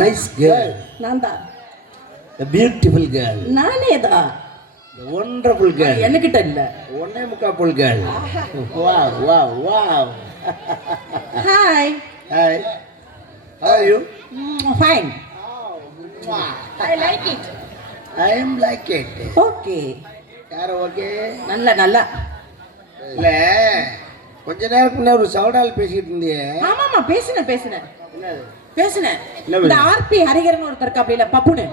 Nice girl. நான் தான். Beautiful girl. நானே தான். Wonderful girl. என்கிட்ட இல்ல. ஒன்னே முக்கால் girl. Wow wow wow. Hi. Hi. How are you? Fine. I like it. I am like it. Okay. யார் ஓகே? நல்ல. இல்ல கொஞ்ச நேரத்துக்கு முன்ன ஒரு சவுடால் பேசிட்டு இருந்தியே. ஆமாமா பேசினேன். என்னது? இந்த ஆர்பி ஹரிகரன் ஒருத்தர் இருக்காப்ல பப்புனு.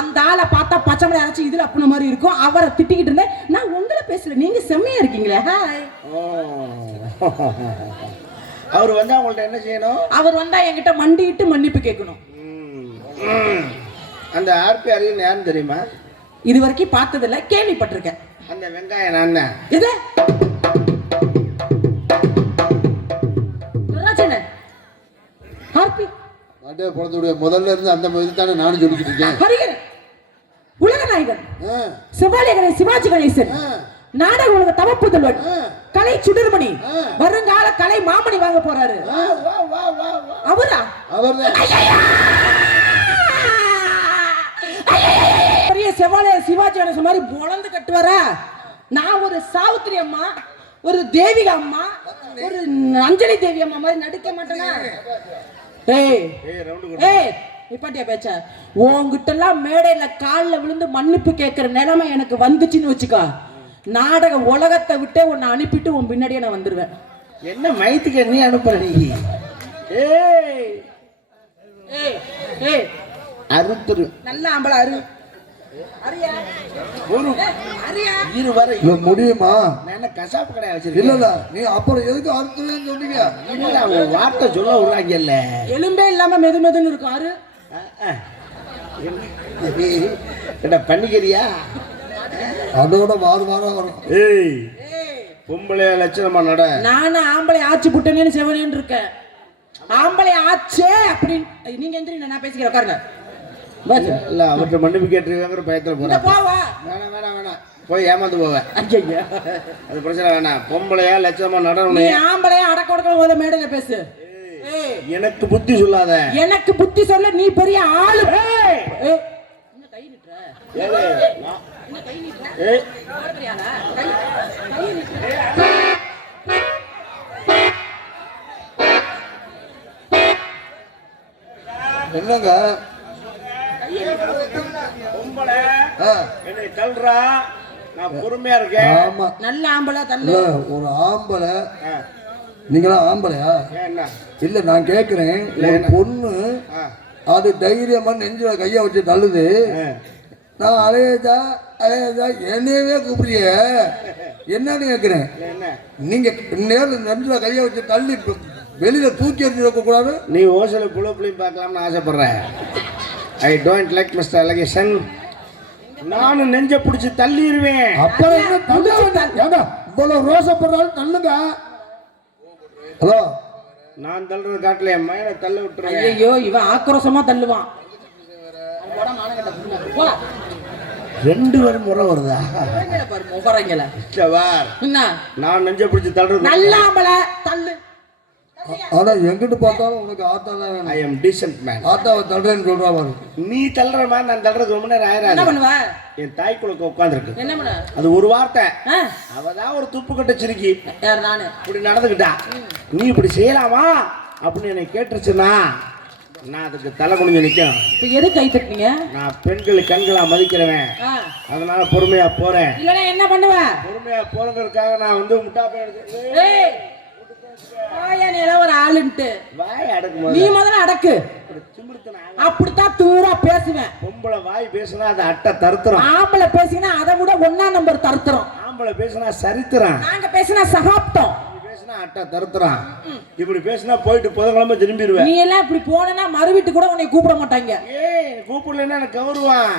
அந்த ஆளை பார்த்தா பச்சை மலை அரைச்சி இதுல அப்புன மாதிரி இருக்கும். அவரை திட்டிக்கிட்டு இருந்தேன். நான் உங்களை பேசல. நீங்க செம்மையா இருக்கீங்களே. ஹாய். அவர் வந்தா உங்கள்ட்ட என்ன செய்யணும்? அவர் வந்தா என்கிட்ட மண்டிட்டு மன்னிப்பு கேட்கணும். அந்த ஆர்பி ஹரிகரன் யாருன்னு தெரியுமா? இது வரைக்கும் பார்த்ததில்ல, கேள்விப்பட்டிருக்கேன். அந்த வெங்காயம் நான் தான். இது ஆர்பி பாட்டே பொழுதுடைய முதல்ல இருந்து அந்த மாதிரி தானே நானும் சொல்லிக்கிட்டு இருக்கேன். ஹரிகரன் உலக நாயகன், சிவாலய சிவாஜி கணேசன், நாடக உலக தவப்புதல்வன், கலை சுடர்மணி, வருங்கால கலை மாமணி வாங்க போறாரு. அவரா? அவர்தான். பெரிய சிவாலய சிவாஜி கணேசன் மாதிரி பொழந்து கட்டுவாரா? நான் ஒரு சாவித்திரி அம்மா, ஒரு தேவிகா அம்மா, ஒரு அஞ்சலி தேவி அம்மா மாதிரி நடிக்க மாட்டேனா? நிப்பாட்டியா பேச்ச. உங்ககிட்ட எல்லாம் மேடையில காலில் விழுந்து மன்னிப்பு கேட்கிற நிலைமை எனக்கு வந்துச்சுன்னு வச்சுக்கோ, நாடக உலகத்தை விட்டே உன்னை அனுப்பிட்டு உன் பின்னாடியே நான் வந்துருவேன். என்ன மைத்துக்கு நீ அனுப்புற? நீ அறுத்துரு நல்ல ஆம்பளை அரு அரியா ஒரு அரியா இரு வரை முடியுமா? நான் கசாப்பு கடை வச்சிருக்கேன். இல்ல நீ அப்புறம் எதுக்கு அறுத்துன்னு சொன்னீங்க? இல்ல ஒரு வார்த்தை சொல்ல விடுறாங்கல்ல. எலும்பே இல்லாம மெதுன்னு இருக்கும். அரு என்ன பண்ணிக்கிறியா? அதோட வாரம் வரும். ஏய் பொம்பளை லட்சணமா நட. நானும் ஆம்பளை ஆச்சு புட்டனேன்னு செவனேன்னு இருக்கேன். ஆம்பளை ஆச்சே அப்படின்னு நீங்க எந்திரி, நான் பேசிக்கிறேன். உட்காருங்க. இல்ல அவர்கிட்ட மன்னிப்பு கேட்டிருக்காங்கிற பயத்துல போறேன். போவா வேணாம் போய் ஏமாந்து போவேன். அது பிரச்சனை வேணாம். பொம்பளையா லட்சணமா நடணும். நீ ஆம்பளையா அடக்க உடக்க மேடையில பேசு. எனக்கு புத்தி சொல்லாத. எனக்கு புத்தி சொல்ல நீ பெரிய ஆளு. என்னங்க பொம்பளை என்னை தள்ளுறா, நான் பொறுமையா இருக்கேன். ஆமா நல்ல ஆம்பளை தள்ளு. ஒரு ஆம்பளை. நீங்களா ஆம்பளையா? இல்ல நான் கேக்குறேன். ஒரு பொண்ணு அது தைரியமா நெஞ்சில கைய வச்சு தள்ளுது. நான் அலையதா என்னையவே கூப்பிடுறிய என்னன்னு கேக்குறேன். நீங்க நேரில் நெஞ்சில கைய வச்சு தள்ளி வெளியில தூக்கி எறிஞ்சிருக்க கூடாது. நீ ஓசல புலப்புலையும் பார்க்கலாம்னு ஆசைப்படுறேன். I don't like mister allocation. நானும் நெஞ்ச பிடிச்சி தள்ளிடுவேன். அப்புறம் என்ன தள்ளுங்க? இவ்வளவு ரோசப்படுறாலும் தள்ளுங்க. ஹலோ, நான் தள்ளுறது காட்டல, என் மயனை தள்ள விட்டுருவேன். ஐயோ இவன் ஆக்ரோஷமா தள்ளுவான். ரெண்டு பேரும் முறை வருதா? நான் நெஞ்ச பிடிச்சி தள்ளுறது நல்ல ஆம்பளை தள்ளு. ஆனா எங்கிட்டு பார்த்தாலும் உனக்கு ஆத்தா தான் வேணும். I am decent man. ஆத்தாவை தள்ளுறேன்னு சொல்றா பாரு. நீ தள்ளுற மாதிரி நான் தள்ளுறது ரொம்ப நேரம் ஆயிராது. என்ன பண்ணுவ? என் தாய் குழுக்க உட்காந்துருக்கு. என்ன பண்ண? அது ஒரு வார்த்தை. அவதான் ஒரு துப்பு கட்ட சிரிக்கி. யார்? நானு இப்படி நடந்துக்கிட்டா நீ இப்படி செய்யலாமா அப்படின்னு என்னை கேட்டுருச்சுன்னா நான் அதுக்கு தலை குனிஞ்சு நிற்கும். இப்போ எது கை தட்டினீங்க? நான் பெண்கள் கண்களா மதிக்கிறவன். அதனால பொறுமையா போறேன். இல்லைன்னா என்ன பண்ணுவேன்? பொறுமையா போறதுக்காக நான் வந்து முட்டா போய் ஒரு ஆளுன்ட்டு வாய் அடக்கு. நீ முதல்ல அடக்கு. அப்படித்தான் தூரா பேசுவேன். பொம்பளை வாய் பேசுனா அது அட்டை தருத்துறோம். ஆம்பளை பேசினா அதை விட 1ஆம் நம்பர் தருத்துறோம். ஆம்பளை பேசினா சரித்திரம். நாங்க பேசினா சகாப்தம். அட்டை தருத்துறான். இப்படி பேசினா போயிட்டு புதன்கிழமை திரும்பிடுவேன். நீ எல்லாம் இப்படி போனா மறு வீட்டு கூட உன்னை கூப்பிட மாட்டாங்க. கூப்பிடலன்னா எனக்கு கவருவான்.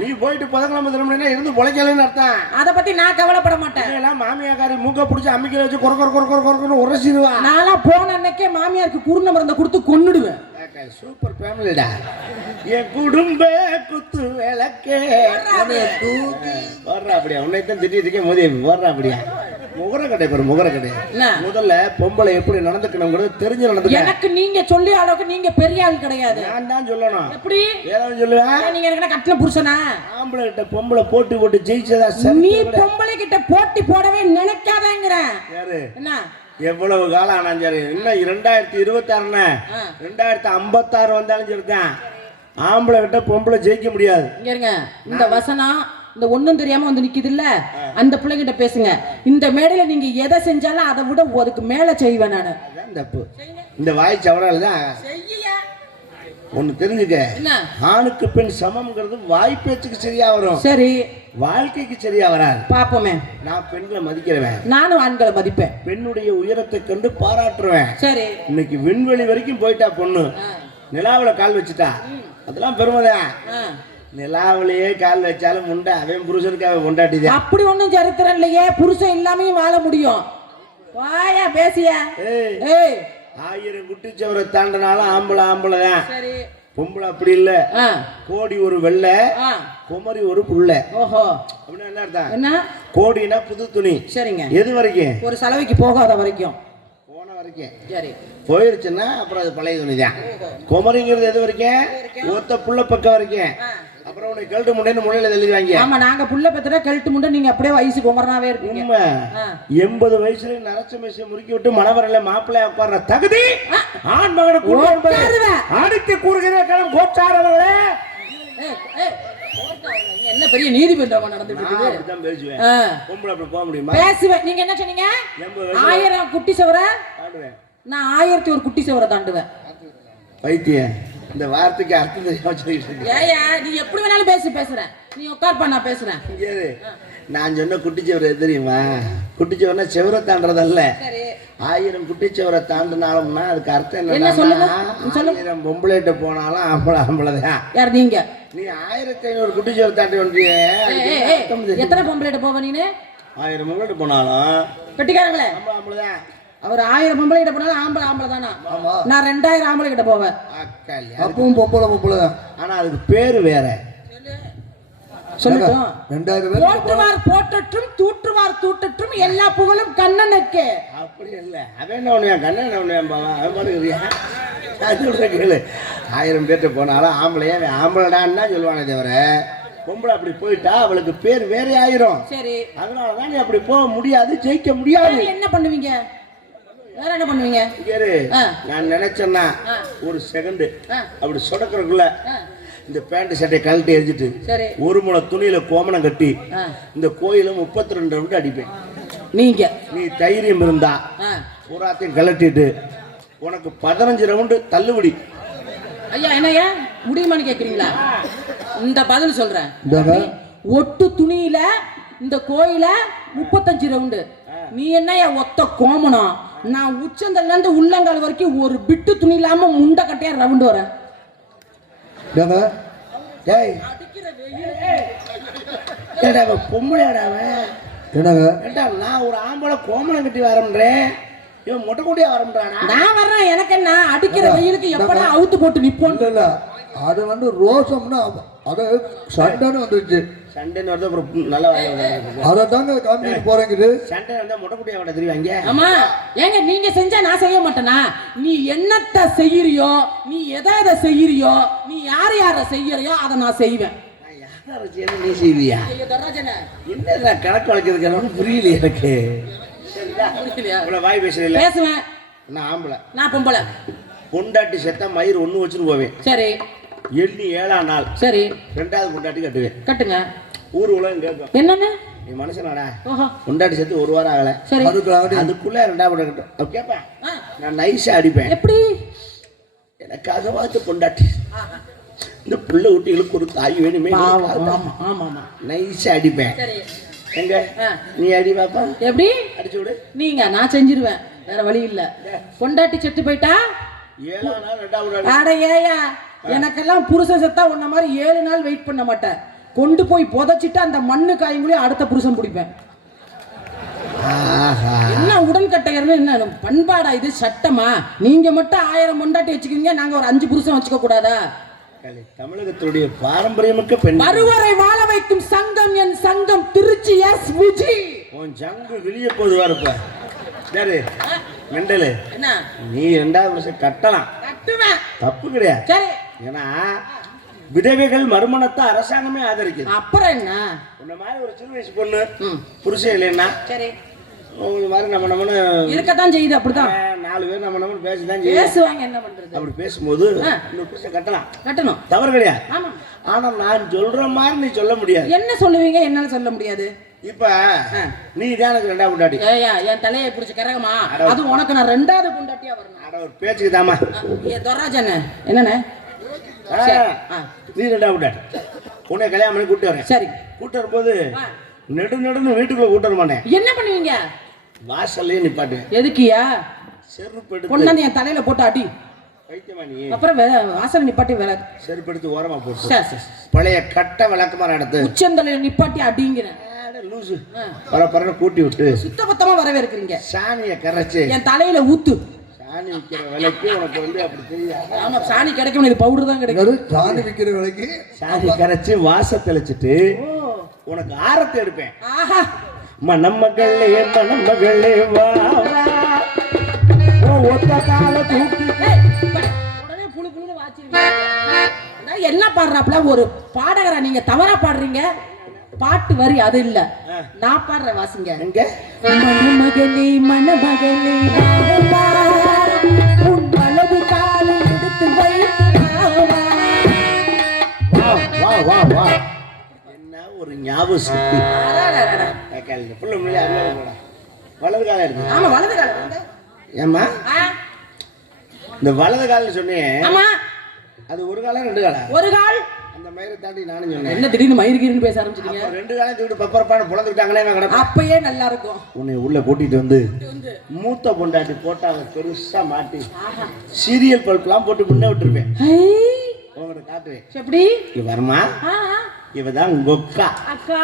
நீ போயிட்டு புதன்கிழமை திரும்பினா இருந்து பொழைக்கலன்னு அர்த்தம். அதை பத்தி நான் கவலைப்பட மாட்டேன். எல்லாம் மாமியாக்காரி மூக்க பிடிச்சி அம்மிக்கல வச்சு கொரன்னு உரசிடுவா. நான்லாம் போன அன்னைக்கே மாமியாருக்கு குருண மருந்தை கொடுத்து கொன்னுடுவேன். சூப்பர் ஃபேமிலிடா. என் குடும்ப குத்து விளக்கே வர்ற அப்படியா? உன்னைத்தான் திட்டிட்டு இருக்கேன் மோதி வர்ற அப்படியா? முகரக்கட்டை பாரு, முகரக்கட்டை. என்ன? முதல்ல பொம்பளை எப்படி நடந்துக்கணுங்கிறது தெரிஞ்சு நடந்துக்க. எனக்கு நீங்க சொல்லி அளவுக்கு நீங்க பெரிய ஆள் கிடையாது. நான் தான் சொல்லணும். எப்படி ஏதாவது சொல்லுவேன்? நீங்க எனக்கு கட்டின புருஷனா? ஆம்பளை கிட்ட பொம்பளை போட்டி போட்டு ஜெயிச்சதா? நீ பொம்பளை கிட்ட போட்டி போடவே நினைக்காதேங்கற. யாரு? என்ன எவ்வளவு காலம் ஆனா சரி, இன்னும் 2026 2056 வந்தாலும் சரிதான், ஆம்பளை கிட்ட பொம்பளை ஜெயிக்க முடியாது. இங்க இந்த வசனம் இந்த ஒண்ணும் தெரியாம வந்து நிக்குது இல்ல, அந்த பிள்ளைகிட்ட பேசுங்க. இந்த மேடையில நீங்க எதை செஞ்சாலும் அதை விட அதுக்கு மேல செய்வேன் நானு. அதான் தப்பு. இந்த வாய் சவடால தான் ஒண்ணு தெரிஞ்சுக்க, ஆணுக்கு பெண் சமம்ங்கிறது வாய் பேச்சுக்கு சரியா வரும், சரி வாழ்க்கைக்கு சரியா வராது. பாப்போமே. நான் பெண்களை மதிக்கிறேன், நானும் ஆண்களை மதிப்பேன், பெண்ணுடைய உயரத்தை கண்டு பாராட்டுறேன். சரி, இன்னைக்கு விண்வெளி வரைக்கும் போயிட்டா பொண்ணு, நிலாவுல கால் வச்சுட்டா, அதெல்லாம் பெருமைதான். நிலாவிலேயே கால் வச்சாலும் முண்டை அவன் புருஷனுக்காக கொண்டாட்டிதே. அப்படி ஒண்ணும் சரித்திரம் இல்லையே, புருஷன் இல்லாமையும் வாழ முடியும். வாயா பேசியா? ஏய் 1000 குட்டிச்சவரை தாண்டனாலும் ஆம்பளை தான். பொம்பளை அப்படி இல்ல, கோடி ஒரு வெள்ளை, குமரி ஒரு புள்ள. ஓஹோ, அப்படின்னா என்ன அர்த்தம்? என்ன? கோடினா புது துணி. சரிங்க. எது வரைக்கும்? ஒரு சலவைக்கு போகாத வரைக்கும். போன வரைக்கும். சரி, போயிருச்சுன்னா அப்புறம் அது பழைய துணி தான். குமரிங்கிறது எது வரைக்கும்? ஒத்த புள்ள பக்கம் வரைக்கும். அப்புறம் உனக்கு கழுட்டு முண்டைன்னு முளையில எழுதிவாங்க. ஆமா, நாங்க புள்ள பத்திர கழுட்டு முண்டை, நீங்க அப்படியே வயசு குமரனாவே இருப்பீங்க. 80 வயசுல நரச்ச மேசை முறுக்கி விட்டு மணவரல மாப்பிள்ளைய உட்கார்ற தகுதி ஆண் மகனுக்கு அடுத்து கூறுகிற காலம் கோச்சாரவர்களே. என்ன பெரிய நீதிமன்றம் நடந்துட்டு இருக்குது? அப்படிதான் பேசுவேன். பொம்பளை அப்படி போக முடியுமா? பேசுவேன். நீங்க என்ன சொன்னீங்க? 1000 குட்டி சவரை தாண்டுவேன். நான் 1001 குட்டி சவரை தாண்டுவேன். பைத்தியம், இந்த வார்த்தைக்கு அர்த்தம் தெரியாம சொல்லிட்டு இருக்கேன். ஏயா நீ எப்படி வேணாலும் பேசுற, நீ உட்கார்ப்பா, நான் பேசுறேன். நான் சொன்ன குட்டிச்சவரை எது தெரியுமா? குட்டிச்சவர்னா செவரை தாண்டதல்ல. 1000 குட்டிச்சவரை தாண்டினாலும்னா அதுக்கு அர்த்தம் என்ன? 1000 பொம்பளைகிட்ட போனாலும் ஆம்பளைதான். யார் நீங்க? நீ 1500 குட்டிச்சவரை தாண்டி வந்தியே. எத்தனை பொம்பளைகிட்ட போவ நீனு? 1000 பொம்பளைகிட்ட போனாலும் கட்டிக்காரங்களே ஆம்பளைதான். அவர் 1000 பொம்பளை கிட்ட போனாலும் ஆம்பளை தானா? நான் 2000 ஆம்பளை கிட்ட போவேன். அப்பவும் பொம்பளை தான், ஆனா அதுக்கு பேரு வேற. சொல்லட்டும். 2000 பேர் போற்றுவார் போற்றட்டும், தூற்றுவார் தூற்றட்டும், எல்லா புகழும் கண்ணனுக்கு. அப்படி இல்ல, அவன் என்ன பண்ணுவான்? கண்ணன் அவன் பாருக்கிறியா? கேளு. 1000 பேர்ட்ட போனாலும் ஆம்பளைடான்னு சொல்லுவானே தவிர, பொம்பளை அப்படி போயிட்டா அவளுக்கு பேர் வேற ஆயிரும். சரி, அதனாலதான் நீ அப்படி போக முடியாது, ஜெயிக்க முடியாது. என்ன பண்ணுவீங்க? வேற என்ன பண்ணுவீங்க? நான் நினைச்சேன்னா ஒரு செகண்ட் அப்படி சொடக்கிறதுக்குள்ள இந்த பேண்ட் சட்டை கழட்டி எரிஞ்சிட்டு ஒரு முளை துணியில கோமணம் கட்டி இந்த கோயில 32 ரவுண்டு அடிப்பேன். நீ தைரியம் இருந்தா பூராத்தையும் கழட்டிட்டு உனக்கு 15 ரவுண்டு தள்ளுபடி. ஐயா என்னையா முடியுமான்னு கேக்குறீங்களா? இந்த பதில் சொல்றேன். ஒட்டு துணியில இந்த கோயில 35 ரவுண்டு. நீ என்னையா ஒத்த கோமணம்? நான் உச்சந்தல்ல இருந்து உள்ளங்கால் வரைக்கும் ஒரு பிட்டு துணி இல்லாம முண்டை கட்டையா ரவுண்டு வரேன். நான் ஒரு ஆம்பளை கோமணம் கட்டி வரேன், இவன் மொட்டை கூட்டியா வரேன். நான் வர்றேன், எனக்கு என்ன அடிக்கிற வெயிலுக்கு எப்பெல்லாம் அவுத்து போட்டு நிப்போம். அது வந்து ரோசம்னா அது சண்டைன்னு வந்துருச்சு. சண்டைன்னு வருது, அப்புறம் நல்லா அதை தாங்க காமிட்டு போறேங்குது. சண்டை வந்தா முட்டைக்குட்டியா விட தெரியுவாங்க. ஆமா, ஏங்க நீங்க செஞ்சா நான் செய்ய மாட்டேனா? நீ என்னத்தை செய்யறியோ, நீ எதை செய்யறியோ, நீ யார செய்யறியோ அதை நான் செய்வேன். நீ செய்வியா? என்ன கணக்கு வளைக்கிறதுக்கு புரியல எனக்கு. வாய் பேசுறீங்க? பேசுவேன். நான் ஆம்பளை, நான் பொம்பளை. பொண்டாட்டி செத்தா மயிர் ஒண்ணு வச்சுட்டு போவேன். சரி, எண்ணி 7ஆம் நாள் சரி 2வது பொண்டாட்டி கட்டுவேன். கட்டுங்க. ஊர் உலகம் கேட்கும், என்னன்னு நீ மனுஷனாடா, பொண்டாட்டி செத்து 1 வாரம் ஆகல, அதுக்குள்ள 2வது பொண்டாட்டி கட்டும் கேட்பேன். நான் நைஸா அடிப்பேன். எப்படி? எனக்காக பார்த்து பொண்டாட்டி, இந்த புள்ள ஊட்டிகளுக்கு ஒரு தாய் வேணுமே, நைஸா அடிப்பேன். எங்க நீ அடி பாப்பா? எப்படி அடிச்சு விடு. நீங்க நான் செஞ்சிருவேன், வேற வழி இல்ல. பொண்டாட்டி செத்து போயிட்டா 7ஆம் நாள் 2வது. அட ஏயா, எனக்கெல்லாம் புருஷன் செத்தா உன்ன மாதிரி 7 நாள் வெயிட் பண்ண மாட்டேன். கொண்டு போய் புதைச்சிட்டு அந்த மண்ணு காயங்களையும் அடுத்த புருஷன் பிடிப்பேன். என்ன உடன்கட்டையர்னு என்ன பண்பாடா இது? சட்டமா? நீங்க மட்டும் 1000 பொண்டாட்டி வச்சுக்கீங்க, நாங்க ஒரு 5 புருஷன் வச்சுக்க கூடாதா? தமிழகத்துடைய பாரம்பரியமிக்க பெண். மறுவரை வாழ வைக்கும் சங்கம் என் சங்கம், திருச்சி எஸ் விஜி. உன் ஜங்கு வெளியே போது வரப்ப சரி மெண்டலு என்ன நீ 2வது வருஷம் கட்டலாம் கட்டுவேன் தப்பு கிடையாது சரி ஏன்னா விதவைகள் மறுமணத்தை அரசாங்கமே ஆதரிக்குது அப்புறம் என்ன உன்ன மாதிரி ஒரு சின்ன வயசு பொண்ணு புருஷன் இல்லைன்னா சரி உங்க மாதிரி நம்மன்னு இருக்கத்தான் செய்யுது அப்படிதான் 4 பேர் நம்ம பேசிதான் பேசுவாங்க என்ன பண்றது அப்படி பேசும்போது இன்னொரு புருஷன் கட்டணும் தவறு கிடையாது ஆமா ஆனா நான் சொல்ற மாதிரி நீ சொல்ல முடியாது என்ன சொல்லுவீங்க என்னால சொல்ல முடியாது இப்ப நீ தான் எனக்கு 2வது பொண்டாட்டி ஏயா என் தலையை பிடிச்ச கரகமா அது உனக்கு நான் 2வது பொண்டாட்டியா வரணும் அட ஒரு பேச்சுக்கு தாமா துர்ராஜன் என்னண்ணே நீ 2வது பொண்டாட்டி உன்னை கல்யாணம் பண்ணி கூட்டு வரேன் சரி கூட்டு வரும்போது நெடுன்னு வீட்டுக்குள்ள கூட்டு வர மாட்டேன் என்ன பண்ணுவீங்க வாசல்லே நிப்பாட்டுவேன் எதுக்கியா செருப்பு எடுத்து கொண்டாந்து என் தலையில போட்டு அடி வைக்கமா நீ அப்புறம் வாசல் நிப்பாட்டி விளக்கு செருப்பு எடுத்து ஓரமா போட்டு பழைய கட்ட விளக்கமா நடத்து உச்சந்தலையில நிப்பாட்டி அடிங்கிறேன் லூசு பரப்பரன்னு கூட்டி விட்டு சுத்தபத்தமா வரவேற்கிறீங்க சாணியை கரைச்சு என் தலையில ஊத்து சாணி விற்கிற விலைக்கு உனக்கு வந்து அப்படி தெரியாது ஆமா சாணி கிடைக்கும் இது பவுடர் தான் கிடைக்கும் சாணி விற்கிற விலைக்கு சாணி கரைச்சு வாச தெளிச்சிட்டு உனக்கு ஆரத்தை எடுப்பேன் மணமகளே மணமகளே வா ஒத்த கால தூக்கி உடனே புழு புழுன்னு வாச்சிருக்கீங்க என்ன பாடுறாப்ல ஒரு பாடகரா நீங்க தவறா பாடுறீங்க பாட்டு வரி அது இல்ல நான் பாடுற வாசிங்க எங்க மணமகளே மணமகளே உன் வலது காலை எடுத்து வை வா வா வா என்ன ஒரு ஞாபகம் சக்தி புள்ள வலது காலம் எடுத்து ஆமா வலது காலை ஏமா இந்த வலது கால்னு சொன்னேன் ஆமா அது ஒரு காலம் 2 காலம் ஒரு கால் அந்த மயிரை தாண்டி நானும் சொன்னேன் என்ன திடீர்னு மயிர்கிரின்னு பேச ஆரம்பிச்சிட்டீங்க 2 காலம் தூக்கிட்டு பப்பரப்பான புலந்துட்டாங்களே நான் கிடப்பேன் அப்பயே நல்லா இருக்கும் உன்னை உள்ள கூட்டிட்டு வந்து மூத்த பொண்டாட்டி போட்டாவை பெருசா மாட்டி சீரியல் பல்ப்லாம் போட்டு முன்ன விட்டுருப்பேன் உங்கள்கிட்ட காட்டுவேன் எப்படி இவர்மா இவதான் உங்க அக்கா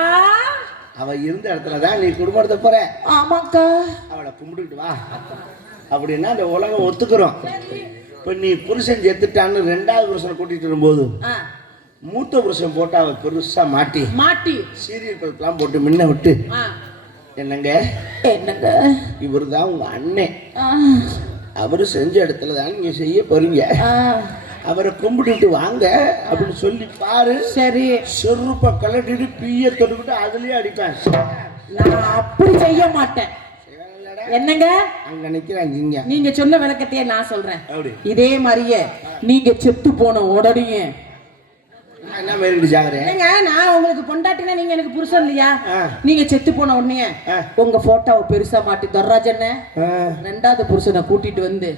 அவ இருந்த இடத்துலதான் நீ குடும்பத்தை போற ஆமாக்கா அவளை கும்பிட்டுக்கிட்டு வா அப்படின்னா அந்த உலகம் ஒத்துக்கிறோம் இப்ப நீ புருஷன் செத்துட்டான்னு 2வது புருஷனை கூட்டிட்டு வரும்போது மூத்த புருஷன் போட்டு அவ பெருசா மாட்டி சீரியல் பல்ப்லாம் போட்டு முன்ன விட்டு என்னங்க இவரு தான் உங்க அண்ணன் அவரு செஞ்ச இடத்துல தான் நீங்க செய்ய போறீங்க அவரை கும்பிட்டுட்டு வாங்க அப்படின்னு சொல்லி பாரு சரி செருப்ப கலட்டிட்டு பீய தொட்டுக்கிட்டு அதுலயே அடிப்பேன் நான் அப்படி செய்ய மாட்டேன் என்னங்க அங்க நிக்கிறாங்க நீங்க சொன்ன விளக்கத்தையே நான் சொல்றேன் இதே மாதிரியே நீங்க செத்து போன உடனே என்ன மாதிரி ஜாகரே நான் உங்களுக்கு பொண்டாட்டினா நீங்க எனக்கு புருஷன் இல்லையா நீங்க செத்து போன உடனே உங்க போட்டோவை பெருசா மாட்டி துர்ராஜன் 2வது புருஷனை கூட்டிட்டு வந்து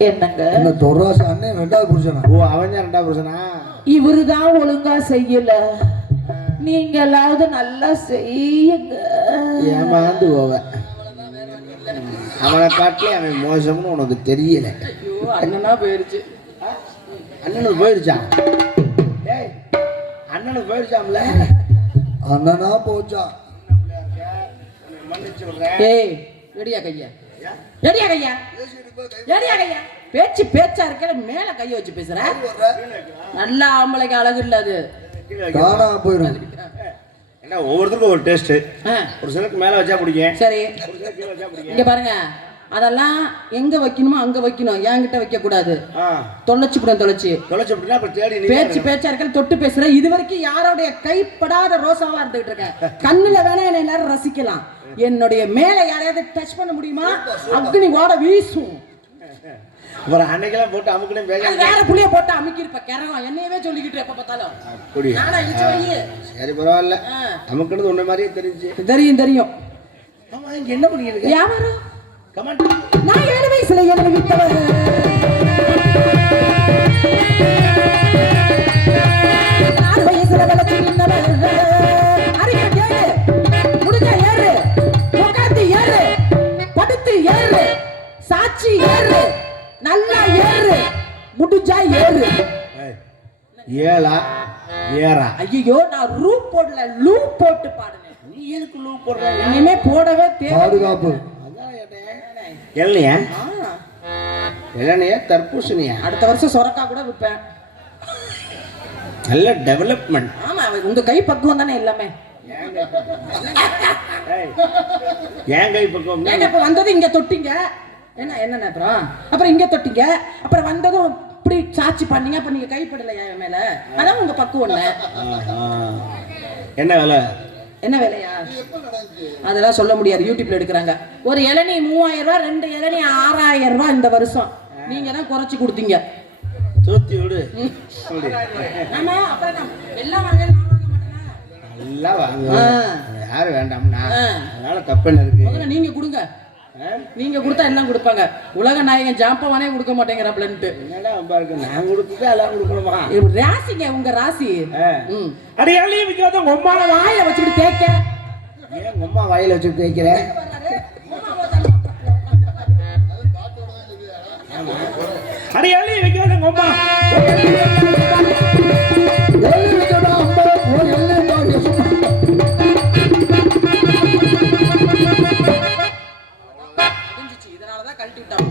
என்னங்க என்ன துர்ராஜ அண்ணே 2வது புருஷனா ஓ அவன் 2வது புருஷனா இவருதான் ஒழுங்கா செய்யல நீங்களாவது நல்லா செய்யுங்க ஏமாந்து போவ அவனை காட்டிலே அவன் மோசம்னு உனக்கு தெரியல அண்ணனா போயிருச்சு அண்ணனுக்கு போயிருச்சா அண்ணனுக்கு போயிருச்சாம்ல அண்ணனா போச்சா ஏய் ரெடியா கையா ரெடியா கையா ரெடியா கையா பேச்சா இருக்க மேல கைய வச்சு பேசுற நல்ல ஆம்பளைக்கு அழகு இல்ல அது காணா போயிடும் என்ன ஒவ்வொருத்தருக்கும் ஒரு டேஸ்ட் ஒரு சிலருக்கு மேல வச்சா பிடிக்கும் சரி இங்க பாருங்க அதெல்லாம் எங்க வைக்கணுமோ அங்க வைக்கணும் என்கிட்ட வைக்க கூடாது தொலைச்சு அப்படின்னா தேடி பேச்சா இருக்க தொட்டு பேசுற இது வரைக்கும் யாரோடைய கைப்படாத ரோசாவா இருந்துகிட்டு இருக்கேன் கண்ணுல வேணா என்ன எல்லாரும் ரசிக்கலாம் என்னுடைய மேல யாரையாவது டச் பண்ண முடியுமா அக்னி ஓட வீசும் ஒரு அன்னைக்கெல்லாம் போட்டு அமுக்குனே வேற புளிய போட்டு அமுக்கிருப்ப கரகம் என்னையவே சொல்லிக்கிட்டு எப்ப பார்த்தாலும் சரி பரவாயில்ல அமுக்குனது ஒண்ணு மாதிரியே தெரியும் ஆமா இங்க என்ன பண்ணிட்டு வியாபாரம் கமெண்ட் நான் 7 வயசுல எழுதி விட்டவர் 4 வயசுல வளர்ச்சி நின்னவர் அறிக்கை ஏறு முடிஞ்ச ஏறு உட்காந்து ஏறு படுத்து ஏறு சாட்சி ஏறு நல்லா ஏறு முடிஞ்சா ஏறு ஏலா ஏறா ஐயோ நான் ரூப் போடல லூப் போட்டு பாடுனேன் நீ எதுக்கு லூப் போடுற இனிமே போடவே பாதுகாப்பு இளநியா தர்பூசணியா அடுத்த வருஷம் சொரக்கா கூட விற்பேன் நல்ல டெவலப்மெண்ட் ஆமா உங்க கை பக்குவம் தானே எல்லாமே ஏன் கை பக்கம் ஏங்க இப்ப வந்ததும் இங்க தொட்டிங்க என்ன அப்புறம் இங்க தொட்டிங்க அப்புறம் வந்ததும் இப்படி சாட்சி பண்ணீங்க அப்ப நீங்க கைப்படலையா என் மேல அதான் உங்க பக்குவம் என்ன வேலையா அதெல்லாம் சொல்ல முடியாது. யூடியூப்ல எடுக்கிறாங்க. ஒரு இளநீ 3000 ரூபாய் 2 இளநீ 6000 ரூபாய் இந்த வருஷம் நீங்க தான் குறைச்சு கொடுத்தீங்க. தூத்தி விடு. ஆமா அப்புறம் எல்லாம் வாங்க எல்லாம் வாங்க யாரு வேண்டாம்னா அதனால தப்பு என்ன இருக்கு? நீங்க கொடுங்க. நீங்க கொடுத்தா எல்லாம் கொடுப்பாங்க. உலக நாயகன் ஜாம்பவானே கொடுக்க மாட்டேங்கிறாப்லன்ட்டு என்னடா பாருங்க நான் கொடுத்துட்டு எல்லாம் கொடுக்கணுமா? ராசிங்க உங்க ராசி. அடியாளி விக்காத உம்மா வாயில வச்சுட்டு தேய்க்க. ஏன் உம்மா வாயில வச்சுட்டு தேய்க்கிறேன்? அடியாளி விக்காத உம்மா இதனாலதான் கழட்டி விட்டாங்க.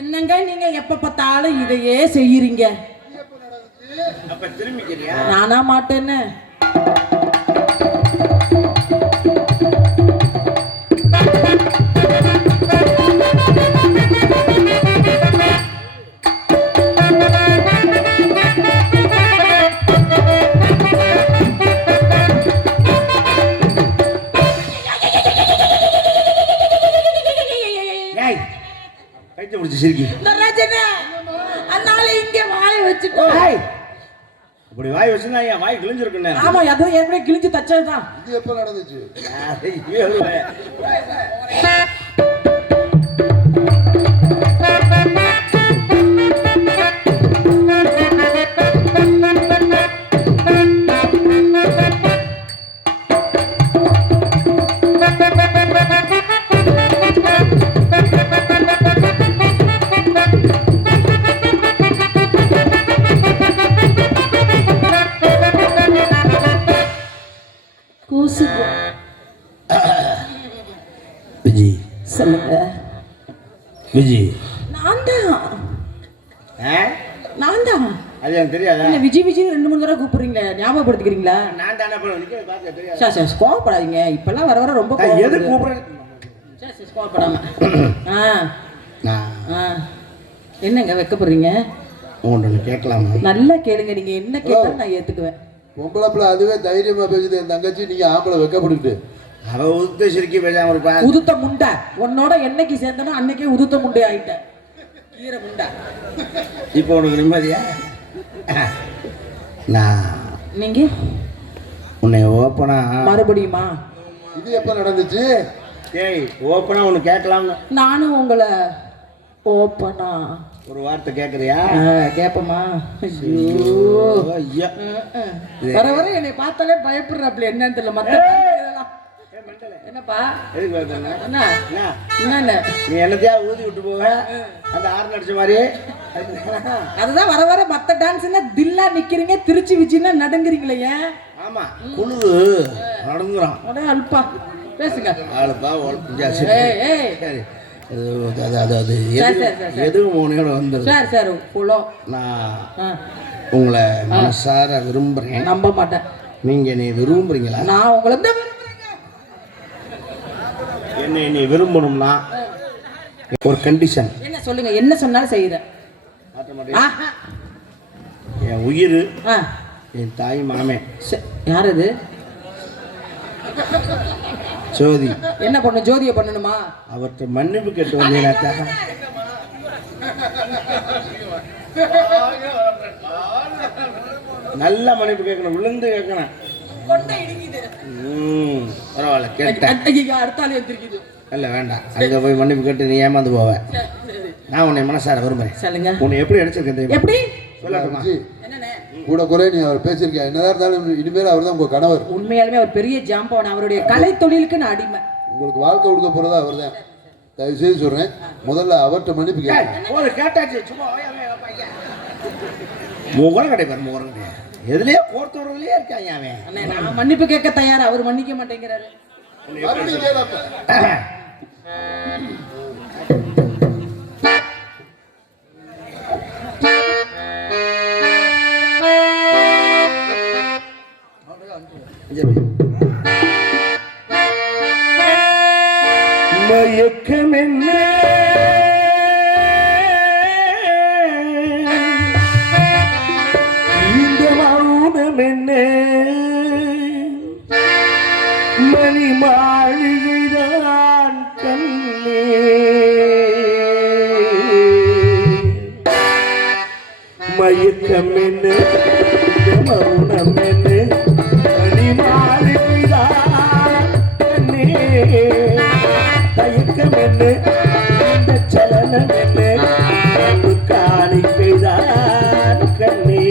என்னங்க நீங்க எப்ப பார்த்தாலும் இதையே செய்யறீங்க. நானா மாட்டேன்னு வாய் வச்சுனா என் வாய் கிழிஞ்சிருக்கு. ஆமா அதுவும் ஏற்கனவே கிழிஞ்சு தச்சதுதான். இது எப்ப நடந்துச்சு? விஜி சொல்லுங்க. விஜி நான் தான் அது எனக்கு தெரியாதா? இல்ல விஜய் 2-3 தடவை கூப்பிடுறீங்க, ஞாபகப்படுத்திக்கிறீங்களா? நான் தானே தெரியாது. சரி கோவப்படாதீங்க. இப்பெல்லாம் வர ரொம்ப எது கூப்பிடுறேன்? சரி கோவப்படாம. என்னங்க வெக்கப்படுறீங்க? ஒன்று கேட்கலாமா? நல்லா கேளுங்க. நீங்க என்ன கேட்டாலும் நான் ஏத்துக்குவேன். பொம்பளை பிள்ளை அதுவே தைரியமா பேசுது. என் தங்கச்சி நீங்க ஆம்பளை வெக்கப்பட்டு அவ உதுத்த சிரிக்கி பேசாம இருப்பா. உதுத்த முண்டை உன்னோட என்னைக்கு சேர்ந்தனா அன்னைக்கே உதுத்த முண்டை ஆயிட்டேன். கீரை முண்டை. இப்போ உனக்கு நிம்மதியா? நான் நீங்க உன்னை ஓப்பனா மறுபடியுமா? இது எப்ப நடந்துச்சு? ஏய் ஓப்பனா ஒன்று கேட்கலாம்னு. நானும் உங்களை ஓப்பனா ஒரு வார்த்தை கேட்குறியா? கேட்பமா? வர என்னை பார்த்தாலே பயப்படுறாப்ல. என்னன்னு தெரியல. மத்த என்னப்பா என்ன நீ என்னத்தையா ஊதி விட்டு போக அந்த ஆறு அடிச்ச மாதிரி. அதுதான் வர மத்த டான்ஸ் தில்லா நிக்கிறீங்க. திருச்சி விஜய்னா நடுங்குறீங்களே. ஆமா குழுது நடந்துறான். அல்பா பேசுங்க. அல்பா சரி எதுவும் உனையோட வந்துடும். நான் உங்களை மனசார விரும்புறேன். நம்ப மாட்டேன். நீங்க நீ விரும்புறீங்களா? நான் உங்களை என்னை நீ விரும்பணும்னா ஒரு கண்டிஷன். என்ன சொல்லுங்க, என்ன சொன்னாலும் செய்யுறேன். என் உயிர், என் தாய் மாமே. யார் அது? ஜோதி. என்ன பண்ணணும்? ஜோதியை பண்ணணுமா? அவர்கிட்ட மன்னிப்பு கேட்டு வந்தீங்கன்னாக்கா நல்ல மன்னிப்பு கேட்கணும், விழுந்து கேட்கணும். பரவாயில்ல கேட்டேன். இல்ல வேண்டாம், அங்க போய் மன்னிப்பு கேட்டு நீ ஏமாந்து போவ. நான் உன்னை மனசார விரும்புறேன். சொல்லுங்க, உன்னை எப்படி அடிச்சிருக்கேன் தெரியுமா? எப்படி சொல்லட்டுமா? கூட குறை நீ அவர் பேசியிருக்கேன். என்னதான் இருந்தாலும் இனிமேல் அவர் தான் உங்க கணவர். உண்மையாலுமே அவர் பெரிய ஜாம்பவான். அவருடைய கலை தொழிலுக்கு நான் அடிமை. உங்களுக்கு வாழ்க்கை கொடுக்க போறதா அவர் தான். தயவு செய்து சொல்றேன், முதல்ல அவர்கிட்ட மன்னிப்பு கேட்டாச்சு. சும்மா முகரம் கிடைப்பாரு, முகரம் கிடையாது. எதுலயே கோர்த்தவர்களே இருக்காங்க அவன். நான் மன்னிப்பு கேட்க தயார், அவர் மன்னிக்க மாட்டேங்கிறாரு. மயக்கம் என்ன இந்த மௌனம் என்ன மணி மாளிகைதான் கண்ணே மயக்கம் என்ன இந்த மௌனம் என்ன மணி மாளிகைதான் கண்ணே தயக்கம் என்ன இந்த சலனம் என்ன காணிக்கைதான் கண்ணே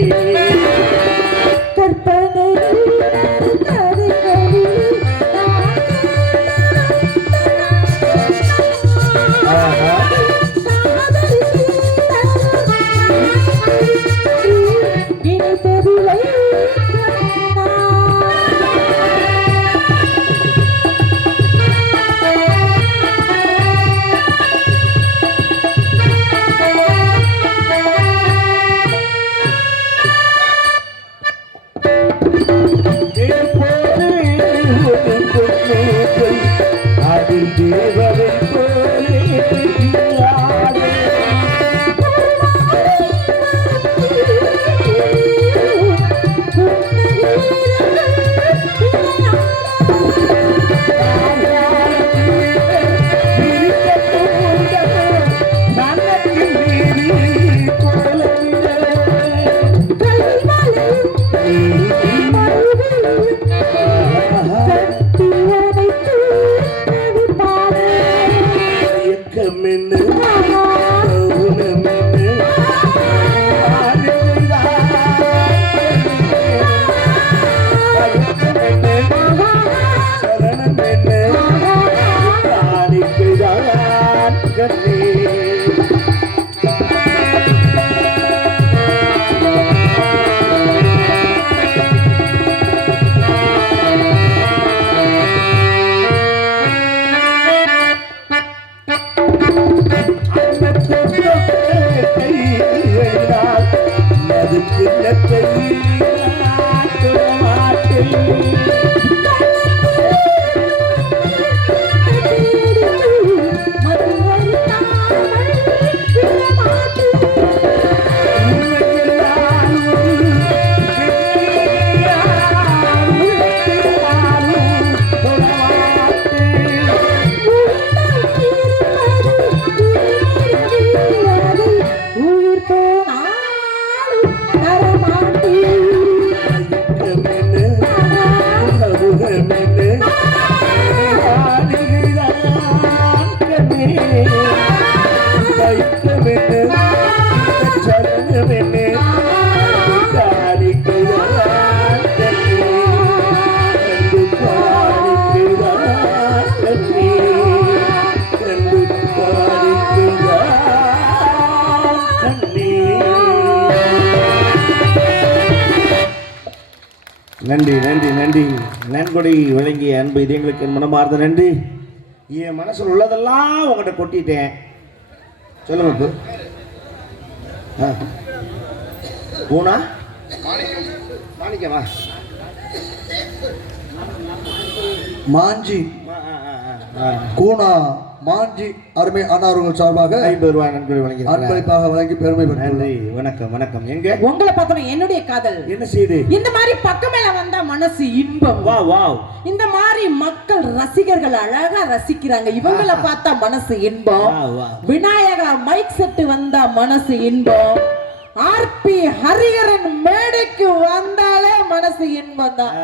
கற்பனை நன்றி நன்றி நன்றி. நன்கொடை வழங்கிய அன்பு இதயங்களுக்கு என் மனமார்ந்த நன்றி. என் மனசில் உள்ளதெல்லாம் உங்கள்கிட்ட கொட்டிட்டேன். சொல்லுங்க பூனா மாணிக்கமா மாஞ்சி கூனா மாஞ்சி அருமை அன்னார்கள் சார்பாக 50 ரூபாய் நன்கொடை வழங்கி அன்பளிப்பாக வழங்கி பெருமை பெற்றுள்ளேன். வணக்கம் வணக்கம். எங்க உங்களை பார்த்தோம் என்னுடைய காதல் என்ன செய்யுது? இந்த மாதிரி பக்கமேல வந்தா மனசு இன்பம். வா வாவ். இந்த மாதிரி மக்கள் ரசிகர்கள் அழகா ரசிக்கிறாங்க. இவங்கள பார்த்தா மனசு இன்பம். விநாயகா மைக் செட்டு வந்தா மனசு இன்பம். ஆர்பி ஹரிஹரன் மேடைக்கு வந்தாலே மனசு இன்பம் தான்.